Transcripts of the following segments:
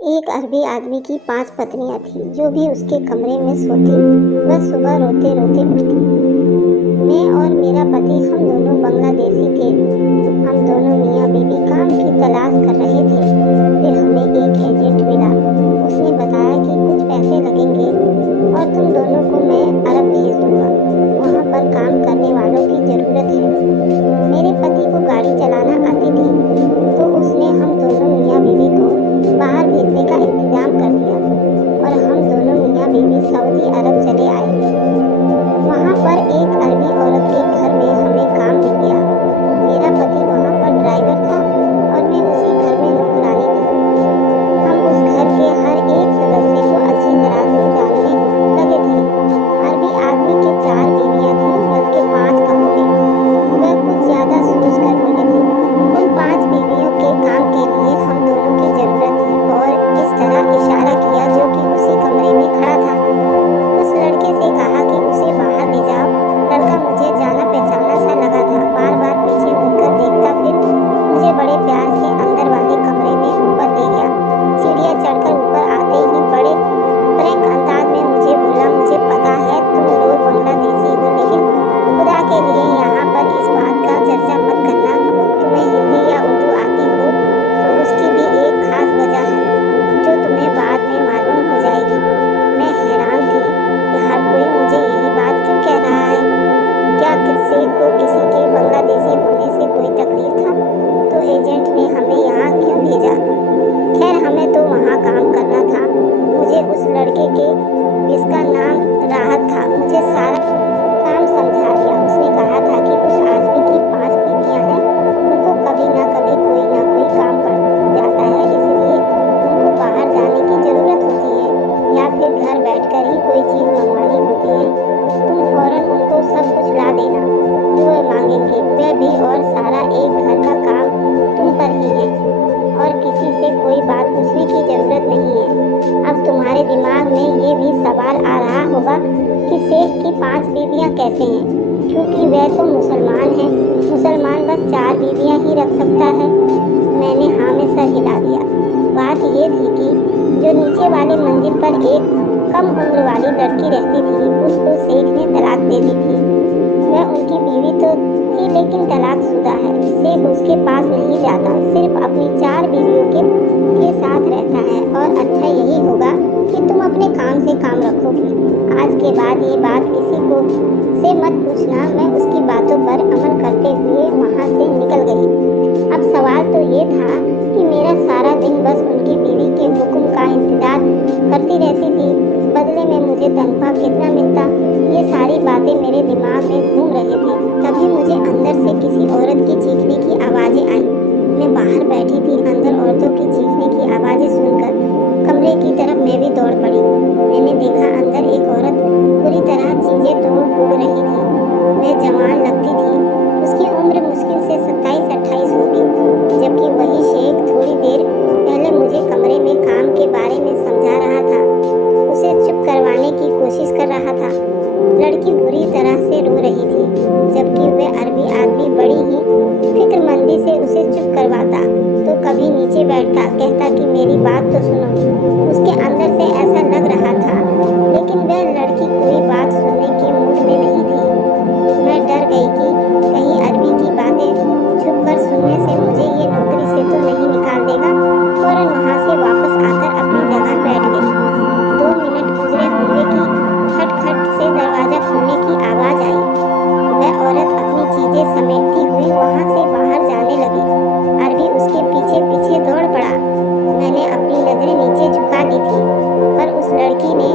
एक अरबी आदमी की 5 पत्नियां थीं। जो भी उसके कमरे में सोती वह सुबह रोते रोते उठती। मैं और मेरा पति हम दोनों बांग्लादेशी थे। हम दोनों मियाँ बीवी काम की तलाश कर रहे थे। फिर हमें एक एजेंट मिला। उसने बताया कि कुछ पैसे लगेंगे और तुम दोनों को मैं अरब भेज दूंगा। वहाँ पर काम करने वालों की ज़रूरत है। मेरे पति को गाड़ी चलाना आती थी, तो उसने हम दोनों मियाँ बीवी को बाहर भेजने का इंतजाम कर दिया और हम दोनों मियाँ बीवी सऊदी अरब चले आए। वहाँ पर एक अरबी औरत के घर में हमें काम मिल गया। मेरा पति वहाँ पर ड्राइवर था और मैं उसी घर में नौकरानी थी। हम उस घर के हर एक सदस्य को अच्छी तरह से जानने लगे थे। अरबी आदमी की 4 बीवियाँ थीं, बल्कि 5 कहोगे। वह कुछ ज़्यादा सोच कर बोले थे। उन 5 बीवियों के काम के लिए हम दोनों की ज़रूरत थी और इस तरह इशारा किया जो कि उसी कमरे में खड़ा था। उस लड़के से कहा कि उसे बाहर ले जाओ। लड़का मुझे जाना पहचाना सा लगा था। बार बार पीछे मुड़कर देखता, फिर मुझे बड़े प्यार से अंदर वाले कमरे में ऊपर ले गया। सीढ़ियाँ चढ़कर ऊपर आते ही बड़े फ्रैंक अंदाज में मुझे बोला, मुझे पता है तुम लोग बांग्लादेशी हो, लेकिन खुदा के लिए यहाँ पर इस बात का चर्चा मत करना। तुम्हें हिंदी या उर्दू आती हो तो उसकी भी एक खास वजह है जो तुम्हें बाद में मालूम हो जाएगी। मैं हैरान थी कि हर कोई मुझे यही बात क्यों कह रहा है। क्या किसी के बांग्लादेशी होने से कोई तकलीफ था? तो एजेंट ने हमें यहाँ क्यों भेजा? खैर, हमें तो वहाँ काम करना था। मुझे उस लड़के के, जिसका नाम राहत था, मुझे सारा काम समझा दिया। उसने कहा था कि उस आदमी की 5 बीवियाँ हैं। उनको कभी ना कभी कोई ना कोई काम पड़ जाता है, इसलिए उनको बाहर जाने की ज़रूरत होती है या फिर घर बैठकर ही कोई चीज़ मंगवानी होती है। तुम फौरन उनको सब कुछ ला देना जो वे मांगेंगे। वह भी और सारा एक घर का काम तुम पर ही है और किसी से कोई बात पूछने की ज़रूरत नहीं है। अब तुम्हारे दिमाग में ये भी सवाल आ रहा होगा कि शेख की 5 बीवियाँ कैसे हैं, क्योंकि वह तो मुसलमान है। मुसलमान बस 4 बीवियाँ ही रख सकता है। मैंने हाँ में सर हिला दिया। बात ये थी कि जो नीचे वाली मंजिल पर एक कम उम्र वाली लड़की रहती थी, उसको शेख ने तलाक दे दी थी। वह उनकी बीवी तो थी, लेकिन तलाकशुदा है। शेख उसके पास नहीं जाता, सिर्फ अपनी 4 बीवियों के साथ रहता है। और अच्छा यही होगा कि तुम अपने काम से काम रखोगी। आज के बाद ये बात किसी को से मत पूछना। मैं उसकी बातों पर अमल करते हुए वहाँ से निकल गई। अब सवाल तो ये था कि मेरा सारा दिन बस उनकी बीवी के हुक्म का इंतजार करती रहती थी। बदले में मुझे तनख्वाह कितना मिलता, ये सारी बातें मेरे दिमाग में घूम रही थी। तभी मुझे अंदर से किसी औरत की चीखने की आवाज़ें आईं। मैं बाहर बैठी थी। अंदर औरतों की चीखने की आवाज़ें सुनकर कमरे की तरफ मैं भी दौड़ पड़ी। मैंने देखा अंदर एक औरत पूरी तरह चीज़ें तोड़ फोड़ रही थी। वह जवान लगती थी। उसकी उम्र मुश्किल से 27-28 होगी, जबकि वही शेख थोड़ी देर पहले मुझे कमरे में काम के बारे में समझा रहा था, उसे चुप करवाने की कोशिश कर रहा था। लड़की बुरी तरह से रो रही थी, जबकि वह अरबी आदमी बड़ी ही फिक्रमंदी से उसे चुप करवाता तो कभी नीचे बैठता, कहता कि मेरी बात तो सुनो। उसके अंदर से ऐसा लग रहा था, लेकिन वह लड़की कोई बात सुनने के मूड में नहीं थी। मैं डर गई कि कहीं अरबी की बातें छुपकर सुनने से मुझे ये नौकरी से तो नहीं निकाल देगा। फौरन वहाँ से वापस आकर अपनी जगह बैठ गई। 2 मिनट गुजरे होंगे कि खटखट से दरवाज़ा खुलने की आवाज़ आई। वह औरत अपनी चीज़ें समेटती हुई वहाँ से बाहर जाने लगी। अरबी उसके पीछे पीछे दौड़ पड़ा। मैंने अपनी नज़रें नीचे झुका ली थी, पर उस लड़की ने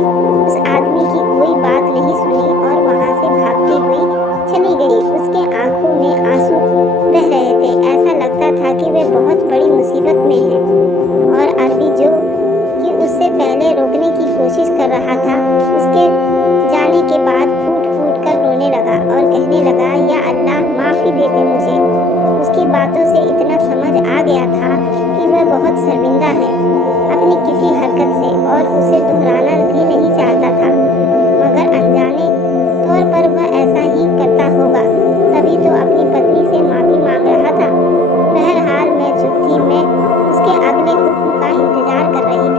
उस आदमी की कोई बात नहीं सुनी और वहाँ से भागती हुई चली गई। उसके आंखों में आंसू बह रहे थे। ऐसा लगता था कि वह बहुत बड़ी मुसीबत में है। और अरबी, जो कि उससे पहले रोकने की कोशिश कर रहा था, उसके जाने के बाद फूट फूट कर रोने लगा और कहने लगा, या अल्लाह, माफ़ी दे दे मुझे। उसकी बातों से इतना समझ आ गया था कि वह बहुत शर्मिंदा है अपनी किसी हरकत से और उसे दोहराना भी नहीं चाहता था, मगर अनजाने तौर पर वह ऐसा ही करता होगा, तभी तो अपनी पत्नी से माफ़ी मांग रहा था। बहरहाल मैं चुप थी। मैं उसके अगले हुक्म का इंतजार कर रही थी।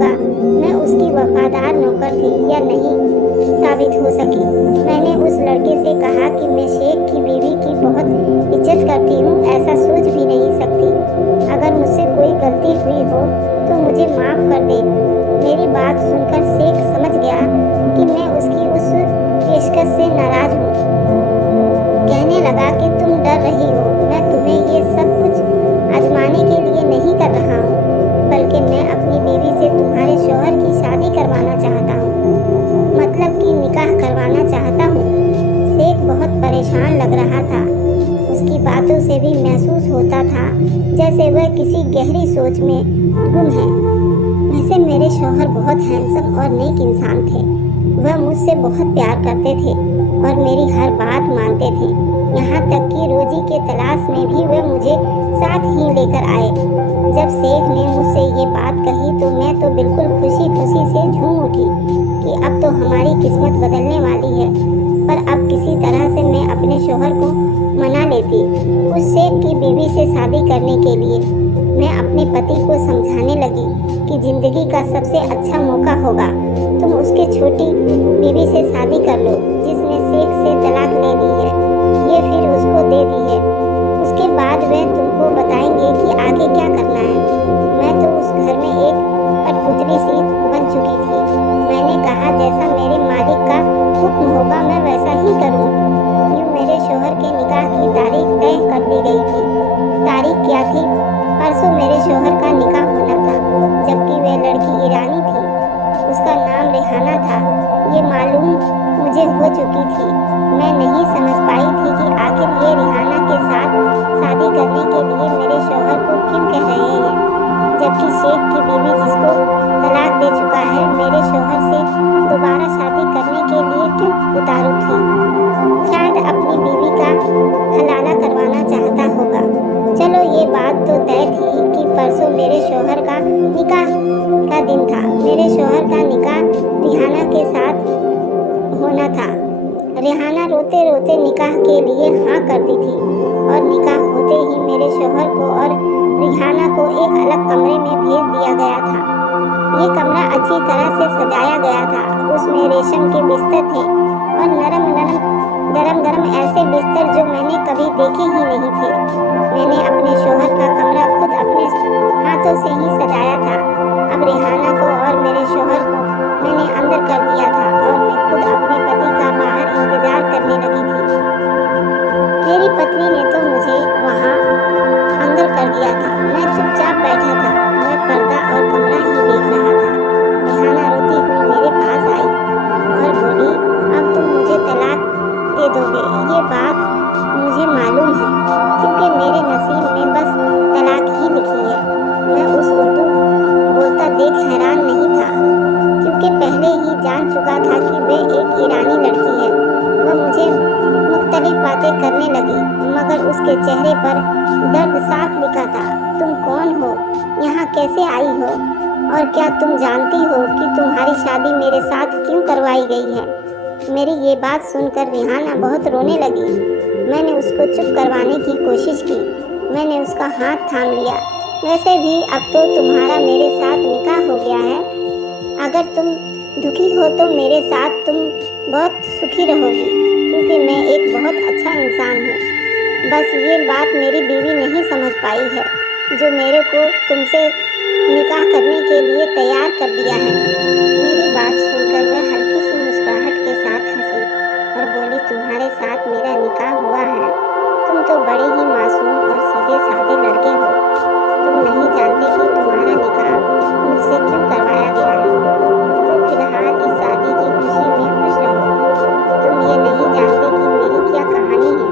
होगा मैं उसकी वफादार नौकर थी या नहीं साबित हो सकी। मैंने उस लड़के से कहा कि मैं शेख की बीवी की बहुत इज्जत करती हूँ, ऐसा सोच भी नहीं सकती। अगर मुझसे कोई गलती हुई हो तो मुझे माफ़ कर दे। मेरी बात सुनकर शेख समझ गया कि मैं उसकी उस पेशकश से नाराज़ हूँ। कहने लगा कि तुम डर रही हो, मैं तुम्हें ये सब कुछ आजमाने के लिए नहीं कर रहा हूँ, बल्कि मैं अपनी बीवी से तुम्हारे शौहर की शादी करवाना चाहता हूँ, मतलब कि निकाह करवाना चाहता हूँ। शेख बहुत परेशान लग रहा था। उसकी बातों से भी महसूस होता था जैसे वह किसी गहरी सोच में गुम है। वैसे मेरे शौहर बहुत हैंडसम और नेक इंसान थे। वह मुझसे बहुत प्यार करते थे और मेरी हर बात मानते थे। यहाँ तक कि रोजी के तलाश में भी वे मुझे साथ ही लेकर आए। जब शेख ने मुझसे ये बात कही तो मैं तो बिल्कुल खुशी खुशी से झूम उठी कि अब तो हमारी किस्मत बदलने वाली है। पर अब किसी तरह से मैं अपने शौहर को मना लेती उस शेख की बीवी से शादी करने के लिए। मैं अपने पति को समझाने लगी कि जिंदगी का सबसे अच्छा मौका होगा तुम उसके छोटी बीवी से शादी कर लो जिसने शेख से तलाक ले ली है, ये फिर उसको दे दी है। उसके बाद वे तुमको बताएंगे कि आगे क्या करना है। मैं तो उस घर में एक कठपुतली सी बन चुकी थी। मैंने कहा जैसा मेरे मालिक का हुक्म होगा मैं वैसा ही करूँगी। यूँ मेरे शौहर के निकाह की तारीख तय कर दी गई थी। तारीख क्या थी? परसों मेरे शौहर का निकाह होना था, जबकि वह लड़की ईरानी थी। उसका नाम रेहाना था। ये मालूम मुझे हो चुकी थी। मैं नहीं समझ पाई थी कि आखिर ये रेहाना के साथ शादी करने के लिए मेरे शौहर को क्यों कह रहे हैं, जबकि शेख की बीवी जिसको तलाक दे चुका है मेरे शौहर से दोबारा शादी करने के लिए क्यों उतारू थी। शायद अपनी बीवी का हलाला करवाना चाहता होगा। चलो ये बात तो तय थी कि परसों मेरे शौहर का निकाह का दिन था। मेरे शौहर का निकाह रेहाना के साथ होना था। रेहाना रोते रोते निकाह के लिए हाँ करती थी और निकाह होते ही मेरे शौहर को और रेहाना को एक अलग कमरे में भेज दिया गया था। ये कमरा अच्छी तरह से सजाया गया था। उसमें रेशम के बिस्तर थे और गरम गरम ऐसे बिस्तर जो मैंने कभी देखे ही नहीं थे। मैंने अपने शौहर का कमरा खुद अपने हाथों से ही सजाया था। अब रेहाना को और मेरे शौहर को मैंने अंदर कर दिया था और मैं खुद अपने पति का बाहर इंतजार करने लगी थी। मेरी पत्नी ने तो मुझे वहाँ अंदर कर दिया था। मैं चुपचाप बैठा था। मैं पर्दा और कमरा ही देख रहा था। रेहाना रोती हुई मेरे पास आई और बोली, अब तुम मुझे तलाक दे दोगे। ये बात मुझे मालूम है क्योंकि मेरे नसीब में बस तलाक ही लिखी है। मैं उस उर्दू बोलता देख हैरान नहीं था क्योंकि पहले ही जान चुका था कि वे एक ईरानी लड़की है। वह मुझे मुख्तलिफ बातें करने लगी मगर उसके चेहरे पर दर्द साफ लिखा था। तुम कौन हो, यहाँ कैसे आई हो और क्या तुम जानती हो कि तुम्हारी शादी मेरे साथ क्यों करवाई गई है। मेरी ये बात सुनकर रेहाना बहुत रोने लगी। मैंने उसको चुप करवाने की कोशिश की। मैंने उसका हाथ थाम लिया। वैसे भी अब तो तुम्हारा मेरे साथ निकाह हो गया है। अगर तुम दुखी हो तो मेरे साथ तुम बहुत सुखी रहोगी क्योंकि मैं एक बहुत अच्छा इंसान हूँ। बस ये बात मेरी बीवी नहीं समझ पाई है जो मेरे को तुमसे निकाह करने के लिए तैयार कर दिया है। मेरी बात सुनकर वह हल्की सी मुस्कुराहट के साथ हंसी और बोली, तुम्हारे साथ मेरा निकाह हुआ है। तुम तो बड़े ही मासूम और सीधे साधे लड़के हो। तुम नहीं जानते कि तुम्हारा निकाह मुझसे क्यों करवाया गया है। तो फिलहाल इस शादी की खुशी में खुश रहो। तुम ये नहीं जानते कि मेरी क्या कहानी है।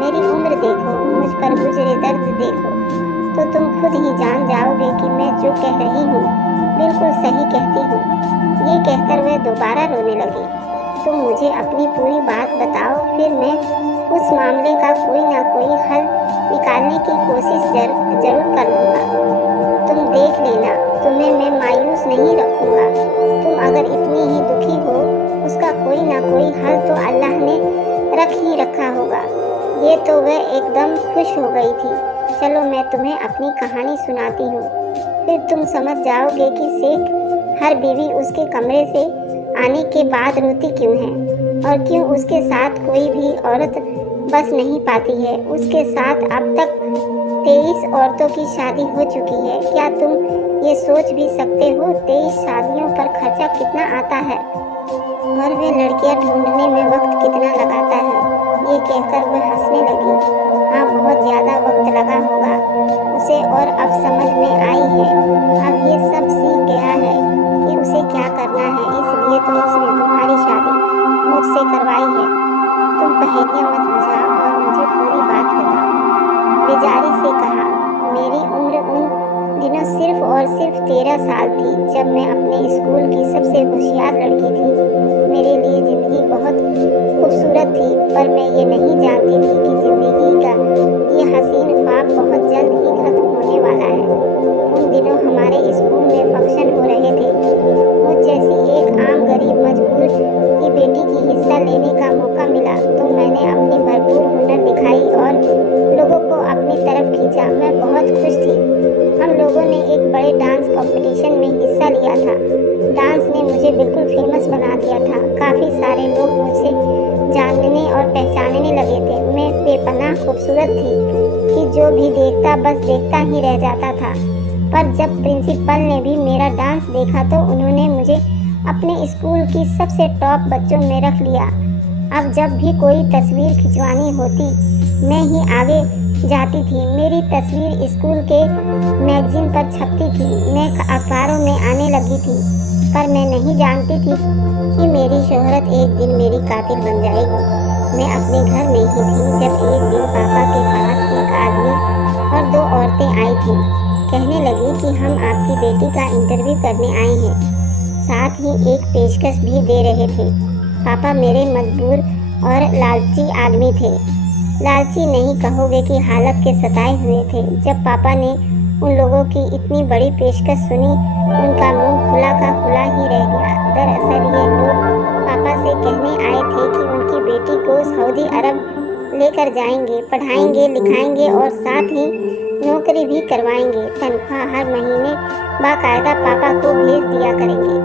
मेरी उम्र देखो, मुझ पर गुजरे दर्द देखो, तो तुम खुद ही जान जाओगे कि मैं जो कह रही हूँ बिल्कुल सही कहती हूँ। ये कहकर वह दोबारा रोने लगी। तुम मुझे अपनी पूरी बात बताओ, फिर मैं उस मामले का कोई ना कोई हल निकालने की कोशिश जरूर कर लूँगा। तुम देख लेना, तुम्हें मैं मायूस नहीं रखूँगा। तुम अगर इतनी ही दुखी हो, उसका कोई ना कोई हल तो अल्लाह ने रख ही रखा होगा। ये तो वह एकदम खुश हो गई थी। चलो मैं तुम्हें अपनी कहानी सुनाती हूँ, फिर तुम समझ जाओगे कि शेख हर बीवी उसके कमरे से आने के बाद रोती क्यों है, और क्यों उसके साथ कोई भी औरत बस नहीं पाती है। उसके साथ अब तक 23 औरतों की शादी हो चुकी है। क्या तुम ये सोच भी सकते हो 23 शादियों पर खर्चा कितना आता है, और वे लड़कियां ढूंढने में वक्त कितना लगाता है। ये कहकर वह हंसने लगी। हाँ, बहुत ज़्यादा वक्त लगा होगा उसे, और अब समझ में आई है, अब ये सब सीख गया है कि उसे क्या करना है। इसलिए तो उसने तुम्हारी शादी मुझसे करवाई है। तुम पहेलियाँ मत बुझाओ और मुझे पूरी बात बताओ, बेजारी से कहा। मेरी उम्र उन दिनों सिर्फ और सिर्फ 13 साल थी, जब मैं अपने स्कूल की सबसे होशियार लड़की थी। मेरे लिए ज़िंदगी बहुत खूबसूरत थी, पर मैं ये नहीं जानती थी कि ज़िंदगी का ये हसीन ख्वाब बहुत जल्द ही खत्म होने वाला है। उन दिनों हमारे स्कूल में फंक्शन हो रहे थे। मुझ जैसी एक आम गरीब मजबूर की बेटी की हिस्सा लेने का मौका मिला, तो मैंने अपनी भरपूर हुनर दिखाई और लोगों को अपनी तरफ खींचा। मैं बहुत खुश थी। हम लोगों ने एक बड़े डांस कंपटीशन में हिस्सा लिया था। डांस ने मुझे बिल्कुल फेमस बना दिया था। काफ़ी सारे लोग मुझसे जानने और पहचानने लगे थे। मैं बेपनाह खूबसूरत थी कि जो भी देखता बस देखता ही रह जाता था। पर जब प्रिंसिपल ने भी मेरा डांस देखा तो उन्होंने मुझे अपने स्कूल की सबसे टॉप बच्चों में रख लिया। अब जब भी कोई तस्वीर खिंचवानी होती, मैं ही आगे जाती थी। मेरी तस्वीर स्कूल के मैगजीन पर छपती थी, मैं अखबारों में आने लगी थी। पर मैं नहीं जानती थी कि मेरी शोहरत एक दिन मेरी कातिल बन जाएगी। मैं अपने घर में ही थी जब एक दिन पापा के पास एक आदमी और 2 औरतें आई थीं। कहने लगी कि हम आपकी बेटी का इंटरव्यू करने आए हैं, साथ ही एक पेशकश भी दे रहे थे। पापा मेरे मजबूर और लालची आदमी थे। लालची नहीं कहोगे कि हालत के सताए हुए थे। जब पापा ने उन लोगों की इतनी बड़ी पेशकश सुनी, उनका मुंह खुला का खुला ही रह गया। दरअसल ये लोग पापा से कहने आए थे कि उनकी बेटी को सऊदी अरब लेकर जाएंगे, पढ़ाएंगे लिखाएंगे और साथ ही नौकरी भी करवाएंगे। तनख्वाह हर महीने बाकायदा पापा को भेज दिया करेंगे।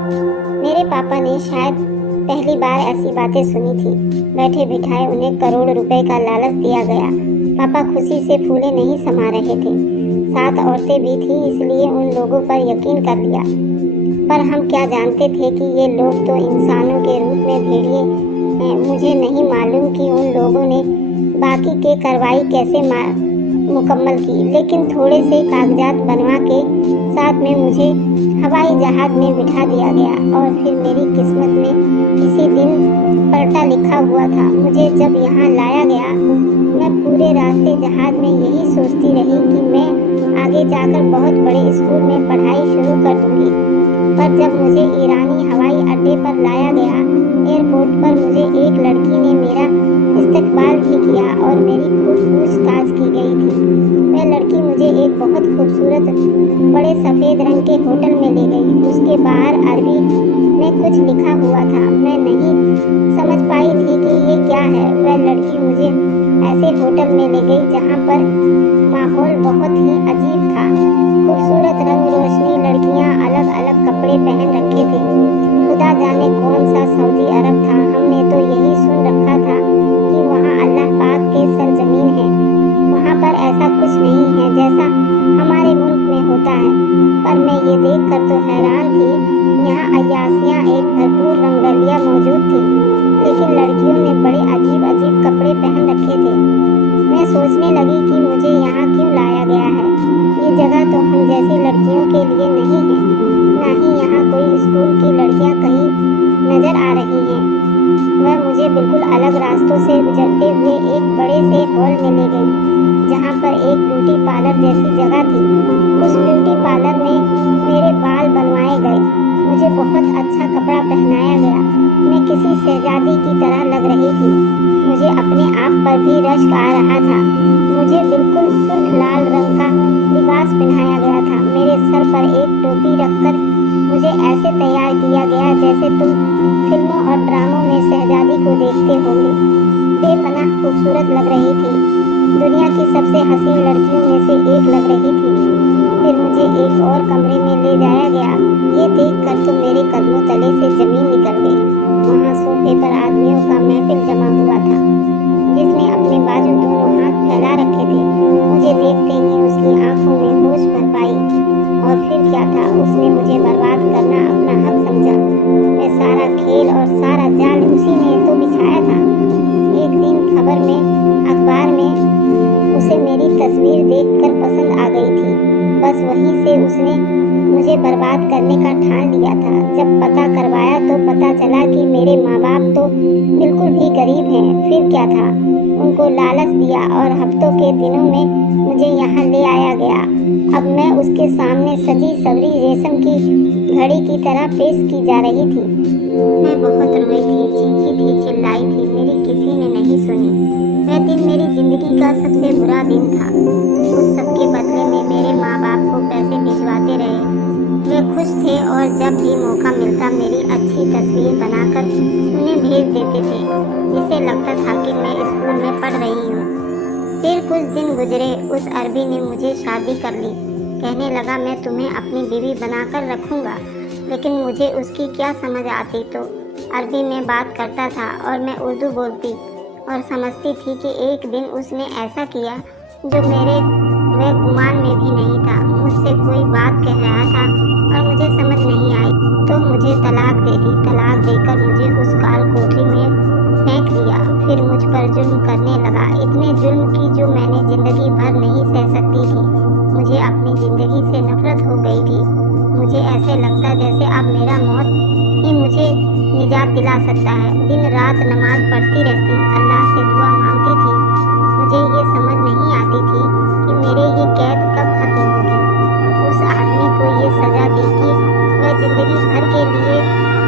मेरे पापा ने शायद पहली बार ऐसी बातें सुनी थी। बैठे बिठाए उन्हें करोड़ रुपए का लालच दिया गया। पापा खुशी से फूले नहीं समा रहे थे। 7 औरतें भी थीं, इसलिए उन लोगों पर यकीन कर लिया। पर हम क्या जानते थे कि ये लोग तो इंसानों के रूप में भेड़िए हैं। मुझे नहीं मालूम कि उन लोगों ने बाकी के कार्रवाई कैसे मुकम्मल की, लेकिन थोड़े से कागजात बनवा के साथ में मुझे हवाई जहाज में बिठा दिया गया। और फिर मेरी किस्मत में इसी दिन पलटा लिखा हुआ था। मुझे जब यहाँ लाया गया, मैं पूरे रास्ते जहाज में यही सोचती रही कि मैं आगे जाकर बहुत बड़े स्कूल में पढ़ाई शुरू कर दूंगी। पर जब मुझे ईरानी हवाई अड्डे पर लाया गया, एयरपोर्ट पर मुझे एक लड़की ने मेरा इस्तकबाल भी किया और मेरी खूब पूछताछ की गई थी। वह लड़की मुझे एक बहुत खूबसूरत बड़े सफ़ेद रंग के होटल में ले गई। उसके बाहर अरबी में कुछ लिखा हुआ था। मैं नहीं समझ पाई थी कि ये क्या है। वह लड़की मुझे ऐसे होटल में ले गई जहाँ पर माहौल बहुत ही अजीब था। खूबसूरत रंग रोशनी, लड़कियाँ अलग अलग कपड़े पहन रखे थे। खुदा जाने कौन सा सऊदी अरब था। हमने तो यही सुन रखा था कि वहाँ अल्लाह पाक के सरजमीन है। वहाँ पर ऐसा कुछ नहीं है जैसा हमारे मुल्क में होता है। पर मैं ये देखकर तो हैरान थी, यहाँ अय्यासियाँ एक भरपूर रंगरलिया मौजूद थी, लेकिन लड़कियों ने बड़े अजीब अजीब कपड़े पहन रखे थे। मैं सोचने लगी कि मुझे यहाँ क्यों लाया गया है। ये जगह तो हम जैसी लड़कियों के लिए नहीं है। ना ही यहाँ कोई स्कूल की लड़कियाँ कहीं नजर आ रही हैं। वह मुझे बिल्कुल अलग रास्तों से गुजरते हुए एक बड़े से हॉल में ले गई, जहाँ पर एक ब्यूटी पार्लर जैसी जगह थी। उस ब्यूटी पार्लर में मेरे बाल बनवाए गए, मुझे बहुत अच्छा कपड़ा पहनाया गया। मैं किसी शहजादी की तरह लग रही थी। मुझे अपने आप पर भी रश्क आ रहा था। मुझे बिल्कुल सुर्ख लाल रंग का लिबास पहनाया गया था। मेरे सर पर एक टोपी रखकर मुझे ऐसे तैयार किया गया जैसे तुम फिल्मों और ड्रामों में शहजादी को देखते होंगे। बेपनाह खूबसूरत लग रही थी। दुनिया की सबसे हसीन लड़कियों में से एक लग रही थी। फिर मुझे एक और कमरे में ले जाया गया। ये देखकर तो मेरे गले से जमीन निकल गई। वहाँ सोफे पर आदमियों का महफिल जमा हुआ था, जिसने अपने बाजू दोनों हाथ फैला रखे थे। मुझे देखते ही उसकी आंखों में होश भर पाई। और फिर क्या था, उसने मुझे बर्बाद करना अपना हक समझा। वह सारा खेल और सारा जाल उसी ने तो बिछाया था। एक दिन अखबार में उसे मेरी तस्वीर देखकर पसंद आ गई थी। बस वहीं से उसने मुझे बर्बाद करने का ठान लिया था। जब पता करवाया तो पता चला कि मेरे माँ बाप तो बिल्कुल भी गरीब हैं। फिर क्या था, उनको लालच दिया और हफ्तों के दिनों में मुझे यहाँ ले आया गया। अब मैं उसके सामने सजी सवरी रेशम की घड़ी की तरह पेश की जा रही थी। मैं बहुत रोई थी, चीखी थी, चिल्लाई थी, मेरी किसी ने नहीं सुनी। वह दिन मेरी जिंदगी का सबसे बुरा दिन था। उस सब के बदले में मेरे माँ बाप को पैसे भिजवाते रहे। वे खुश थे और जब भी मौका मिलता मेरी अच्छी तस्वीर बनाकर उन्हें भेज देते थे, जिससे लगता था कि मैं स्कूल में पढ़ रही हूँ। फिर कुछ दिन गुजरे, उस अरबी ने मुझे शादी कर ली। कहने लगा मैं तुम्हें अपनी बीवी बनाकर रखूँगा। लेकिन मुझे उसकी क्या समझ आती। तो अरबी में बात करता था और मैं उर्दू बोलती और समझती थी कि एक दिन उसने ऐसा किया जो मेरे वह गुमान में भी नहीं था। मुझसे कोई बात कह रहा था और मुझे समझ नहीं आई तो मुझे तलाक दे दी। तलाक देकर मुझे उस काल कोठरी में फेंक दिया। फिर मुझ पर जुल्म करने लगा, इतने जुल्म की जो मैंने जिंदगी भर नहीं सह सकती थी। मुझे अपनी जिंदगी से नफरत हो गई थी। मुझे ऐसे लगता जैसे अब मेरा मौत ही मुझे निजात दिला सकता है। दिन रात नमाज पढ़ती रहती, अल्लाह से दुआ मांगती थी। मुझे ये समझ नहीं आती थी कि मेरे ये कैद कब खत्म होगी। उस आदमी को ये सजा दी कि वह जिंदगी भर के लिए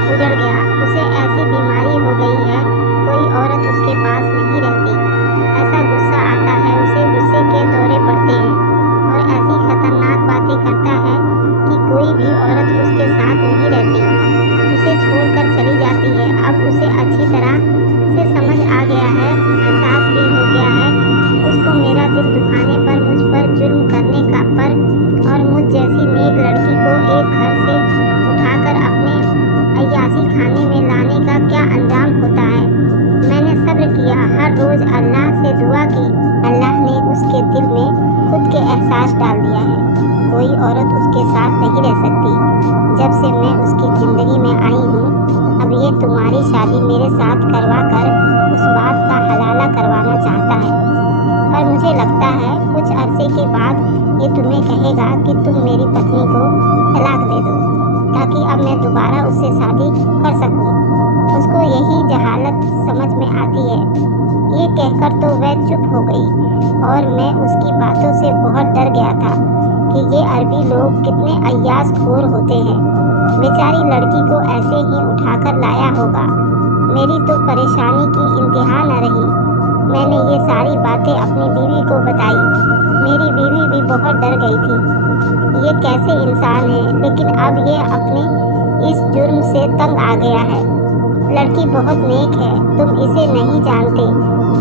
उजड़ गया। उसे ऐसी बीमारी हो गई है, कोई औरत उसके पास नहीं रहती। ऐसा गुस्सा आता है उसे, गुस्से के दौरे पड़ते हैं और ऐसी खतरनाक बातें करता है कि कोई भी औरत उसके साथ नहीं रहती, उसे छोड़कर चली जाती है। अब उसे अच्छी तरह से समझ आ गया है, एहसास भी हो गया है उसको मेरा दिल दुखाने पर, मुझ पर जुल्म करने का पर और मुझ जैसी नेक लड़की को एक घर से उठाकर अपने अय्यासी खाने में लाने का क्या अंजाम होता है। मैंने सब्र किया, हर रोज अल्लाह से दुआ की। अल्लाह ने उसके दिल में खुद के एहसास डाल दिया है। कोई औरत उसके साथ नहीं रह सकती। जब से मैं उसकी ज़िंदगी में आई हूँ, अब ये तुम्हारी शादी मेरे साथ करवा कर उस बात का हलाला करवाना चाहता है। पर मुझे लगता है कुछ अरसे के बाद ये तुम्हें कहेगा कि तुम मेरी पत्नी को तलाक दे दो, ताकि अब मैं दोबारा उससे शादी कर सकूँ। उसको यही जहालत समझ में आती है। ये कहकर तो वह चुप हो गई और मैं उसकी बातों से बहुत डर गया था कि ये अरबी लोग कितने अय्यास खोर होते हैं। बेचारी लड़की को ऐसे ही उठाकर लाया होगा। मेरी तो परेशानी की इंतहा न रही। मैंने ये सारी बातें अपनी बीवी को बताई। मेरी बीवी भी बहुत डर गई थी। ये कैसे इंसान है, लेकिन अब ये अपने इस जुर्म से तंग आ गया है। लड़की बहुत नेक है, तुम इसे नहीं जानते।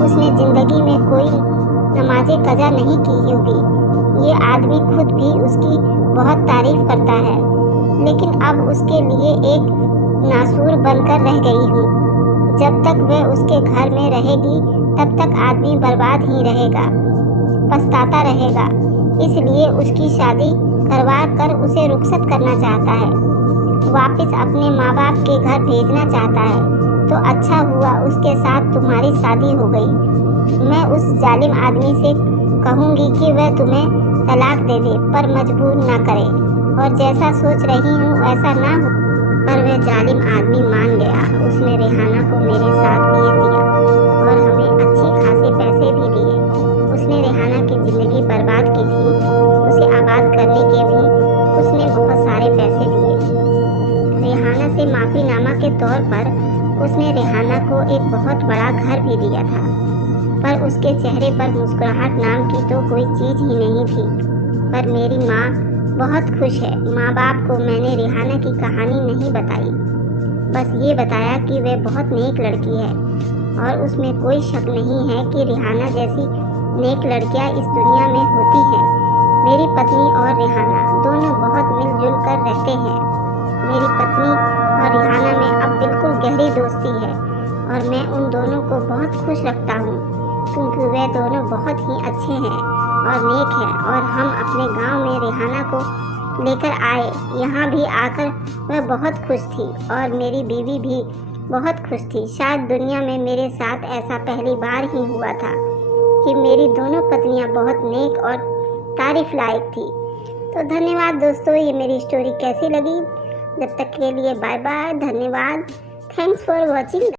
उसने जिंदगी में कोई नमाज़े कज़ा नहीं की होगी। ये आदमी खुद भी उसकी बहुत तारीफ करता है, लेकिन अब उसके लिए एक नासूर बनकर रह गई हूँ। जब तक वह उसके घर में रहेगी तब तक आदमी बर्बाद ही रहेगा, पछताता रहेगा। इसलिए उसकी शादी करवा कर उसे रुखसत करना चाहता है, वापस अपने माँ बाप के घर भेजना चाहता है। तो अच्छा हुआ उसके साथ तुम्हारी शादी हो गई। मैं उस जालिम आदमी से कहूँगी कि वह तुम्हें तलाक दे दे, पर मजबूर ना करे। और जैसा सोच रही हूँ वैसा ना हो। पर वह जालिम आदमी मान गया। उसने रेहाना को मेरे साथ भेज दिया और हमें अच्छे खासे पैसे भी दिए। उसने रेहाना की ज़िंदगी बर्बाद की थी, उसे आबाद करने के भी उसने बहुत सारे पैसे दिए। रेहाना से माफ़ीनामा के तौर पर उसने रेहाना को एक बहुत बड़ा घर भी दिया था, पर उसके चेहरे पर मुस्कुराहट नाम की तो कोई चीज़ ही नहीं थी। पर मेरी माँ बहुत खुश है। माँ बाप को मैंने रेहाना की कहानी नहीं बताई, बस ये बताया कि वह बहुत नेक लड़की है और उसमें कोई शक नहीं है कि रेहाना जैसी नेक लड़कियाँ इस दुनिया में होती हैं। मेरी पत्नी और रेहाना दोनों बहुत मिलजुल कर रहते हैं। मेरी पत्नी और रेहाना मैं उन दोनों को बहुत खुश रखता हूँ, क्योंकि वे दोनों बहुत ही अच्छे हैं और नेक हैं। और हम अपने गांव में रिहाना को लेकर आए। यहाँ भी आकर वह बहुत खुश थी और मेरी बीवी भी बहुत खुश थी। शायद दुनिया में मेरे साथ ऐसा पहली बार ही हुआ था कि मेरी दोनों पत्नियां बहुत नेक और तारीफ लायक थी। तो धन्यवाद दोस्तों, ये मेरी स्टोरी कैसी लगी? जब तक के लिए बाय बाय, धन्यवाद, थैंक्स फॉर वॉचिंग।